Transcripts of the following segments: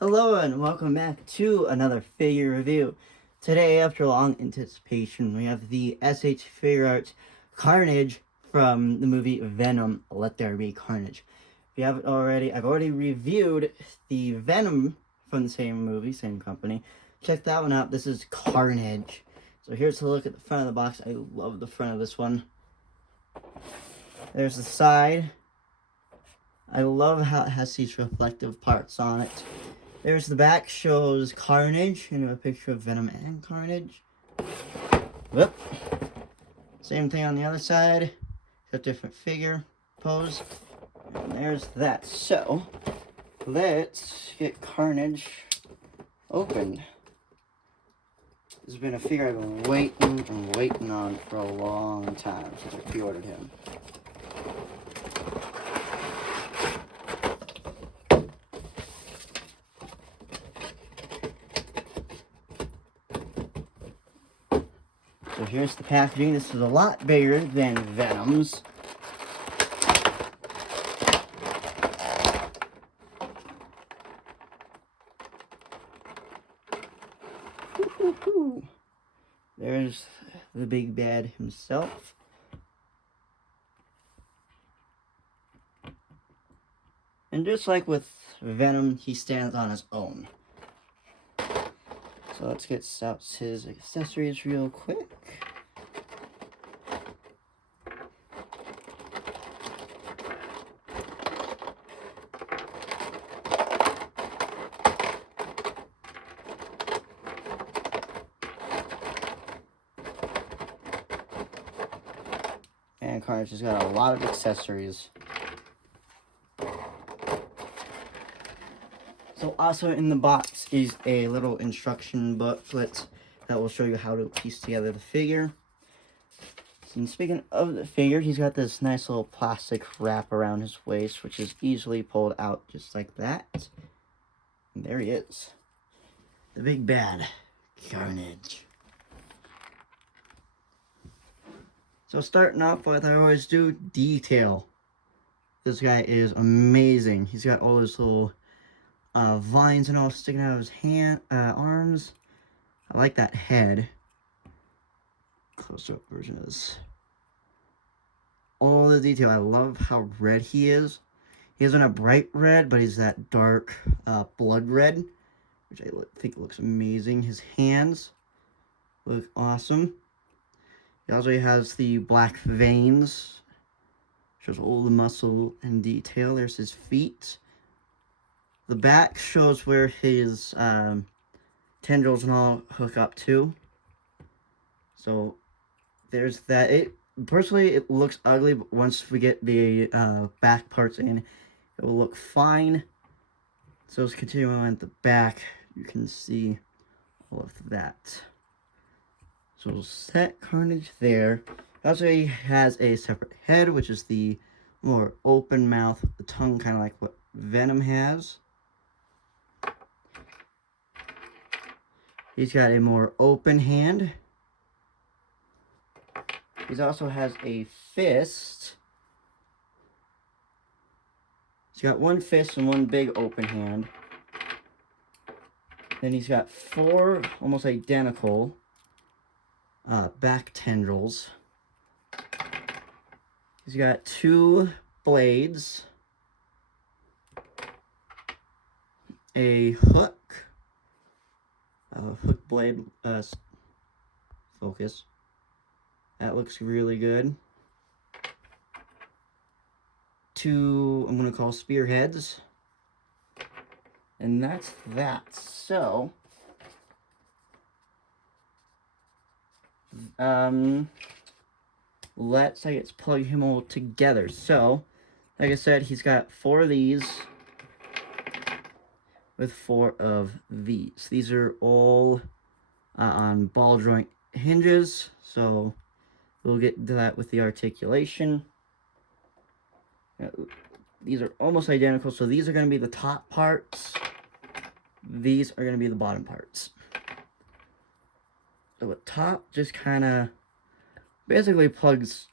Hello and welcome back to another figure review. Today, after long anticipation, we have the SH Figuarts Carnage from the movie Venom, Let There Be Carnage. If you haven't already, I've already reviewed the Venom from the same movie, same company. Check that one out. This is Carnage. So here's a look at the front of the box. I love the front of this one. There's the side. I love how it has these reflective parts on it. There's the back, shows Carnage, and a picture of Venom and Carnage. Whoop. Same thing on the other side. Got different figure pose. And there's that. So, let's get Carnage opened. This has been a figure I've been waiting on for a long time since I pre-ordered him. So here's the packaging. This is a lot bigger than Venom's. There's the big bad himself. And just like with Venom, he stands on his own. So let's get out his accessories real quick. And Carnage has got a lot of accessories. So also in the box is a little instruction booklet that will show you how to piece together the figure. And speaking of the figure, he's got this nice little plastic wrap around his waist, which is easily pulled out just like that. And there he is. The big bad, Carnage. So starting off with, I always do detail. This guy is amazing. He's got all those little vines and all sticking out of his arms. I like that head. Close-up version is all the detail. I love how red he is. He isn't a bright red, but he's that dark blood red, which I think looks amazing. His hands look awesome. He also has the black veins. Shows all the muscle and detail. There's his feet. The back shows where his tendrils and all hook up to. So there's that. Personally, it looks ugly, but once we get the back parts in, it will look fine. So let's continue on at the back. You can see all of that. So we'll set Carnage there. Also, he has a separate head, which is the more open mouth, the tongue kind of like what Venom has. He's got a more open hand. He also has a fist. He's got one fist and one big open hand. Then he's got four almost identical back tendrils. He's got two blades, a hook, hook blade focus. That looks really good. Two, I'm going to call spearheads. And that's that. So, let's plug him all together. So, like I said, he's got four of these with four of these. These are all on ball joint hinges, so we'll get to that with the articulation. These are almost identical, so these are going to be the top parts. These are going to be the bottom parts. So the top just kind of basically plugs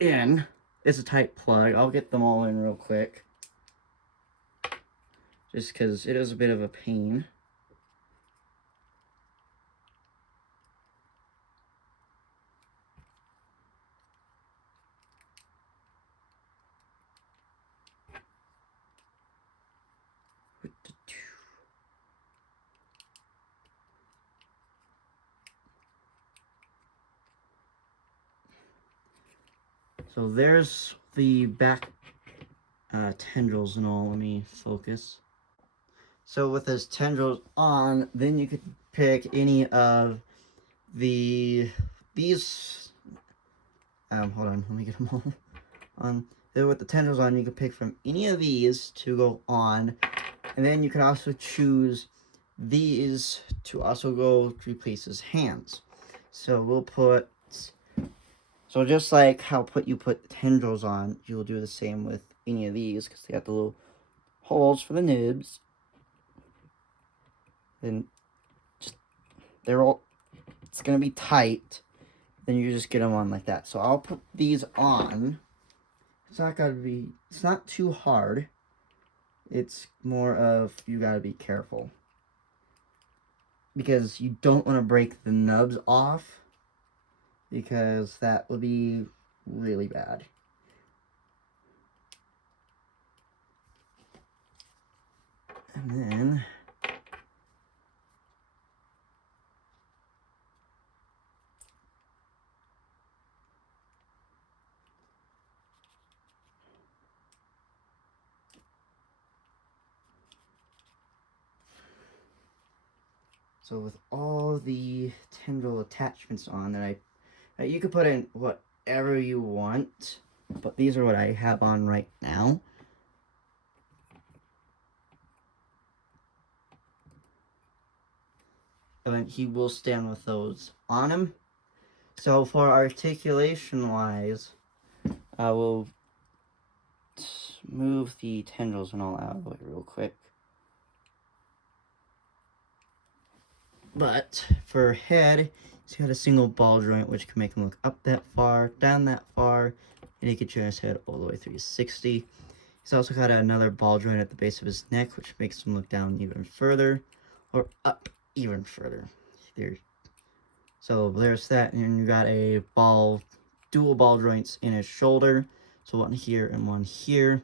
in. It's a tight plug. I'll get them all in real quick. just because it is a bit of a pain. So there's the back tendrils and all. Let me focus. So with his tendrils on, then you could pick any of these. Hold on, let me get them all on. Then with the tendrils on, you could pick from any of these to go on, and then you could also choose these to also go to replace his hands. So we'll put. So just like how you put tendrils on, you'll do the same with any of these because they got the little holes for the nibs. Then just they're all. It's gonna be tight. Then you just get them on like that. So I'll put these on. It's not too hard. It's more of you gotta be careful. Because you don't want to break the nubs off. Because that would be really bad. And then so with all the tendril attachments on that you could put in whatever you want, but these are what I have on right now. And then he will stand with those on him. So for articulation wise, I will move the tendrils and all out of the way real quick. But for head, he's got a single ball joint, which can make him look up that far, down that far, and he can turn his head all the way 360. He's also got another ball joint at the base of his neck, which makes him look down even further, or up even further. So there's that, and you got a dual ball joints in his shoulder, so one here and one here.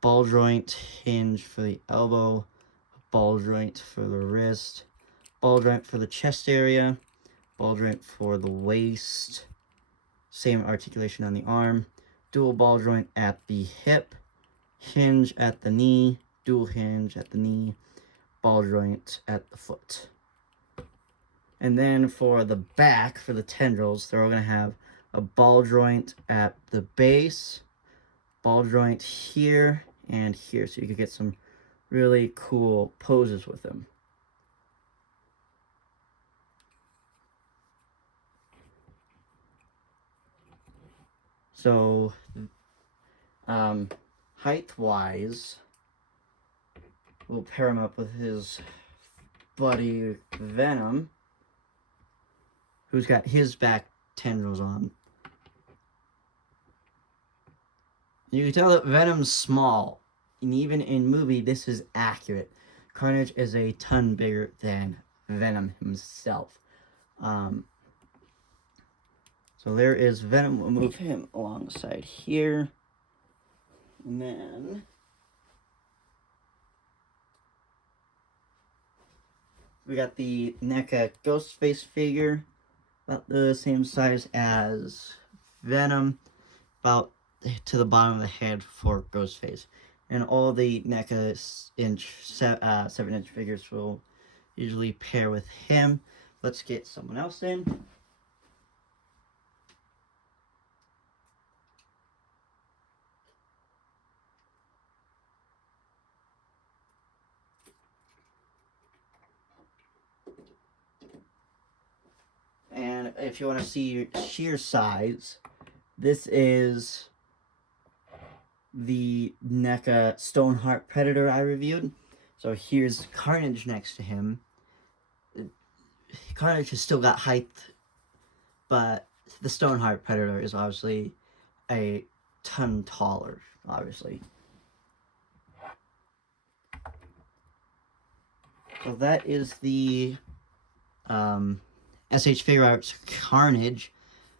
Ball joint hinge for the elbow, ball joint for the wrist, ball joint for the chest area, ball joint for the waist, same articulation on the arm, dual ball joint at the hip, hinge at the knee, dual hinge at the knee, ball joint at the foot. And then for the back, for the tendrils, they're all going to have a ball joint at the base, ball joint here and here, so you could get some really cool poses with them. So, height-wise, we'll pair him up with his buddy Venom, who's got his back tendrils on. You can tell that Venom's small, and even in movie, this is accurate. Carnage is a ton bigger than Venom himself. So there is Venom. We'll move him alongside here. And then we got the NECA Ghostface figure, about the same size as Venom, about to the bottom of the head for Ghostface. And all the NECA 7-inch figures will usually pair with him. Let's get someone else in. And if you want to see sheer size, this is the NECA Stoneheart Predator I reviewed. So here's Carnage next to him. Carnage has still got height, but the Stoneheart Predator is obviously a ton taller, obviously. Well, that is the SH Figuarts Carnage.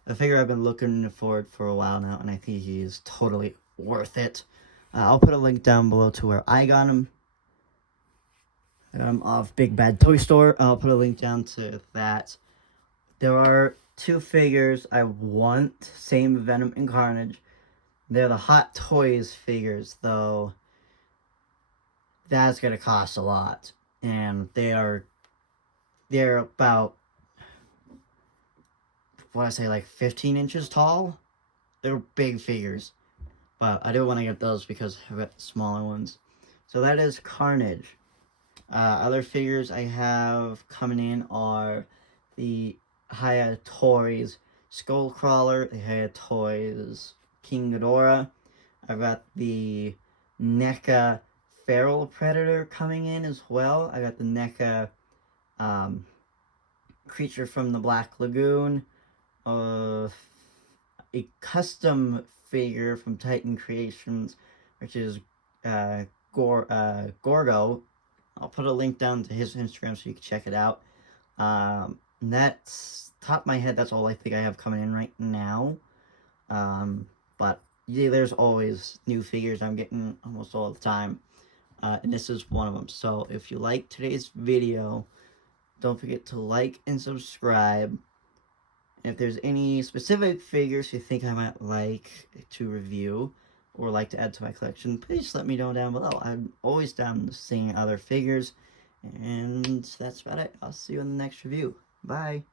A figure I've been looking for a while now, and I think he is totally worth it. I'll put a link down below to where I got him. I got him off Big Bad Toy Store. I'll put a link down to that. There are two figures I want, same Venom and Carnage. They're the Hot Toys figures, though. That's gonna cost a lot, and they're about, what I say, like 15 inches tall. They're big figures, but I do want to get those because I've got smaller ones. So that is Carnage. Other figures I have coming in are the Hiya Toys Skullcrawler, the Hiya Toys King Ghidorah. I've got the NECA Feral Predator coming in as well. I got the NECA Creature from the Black Lagoon. A custom figure from Titan Creations, which is Gorgo. I'll put a link down to his Instagram so you can check it out. That's, top of my head, that's all I think I have coming in right now. But yeah, there's always new figures I'm getting almost all the time. And this is one of them. So if you like today's video, don't forget to like and subscribe. And if there's any specific figures you think I might like to review or like to add to my collection, please let me know down below. I'm always down to seeing other figures. And that's about it. I'll see you in the next review. Bye.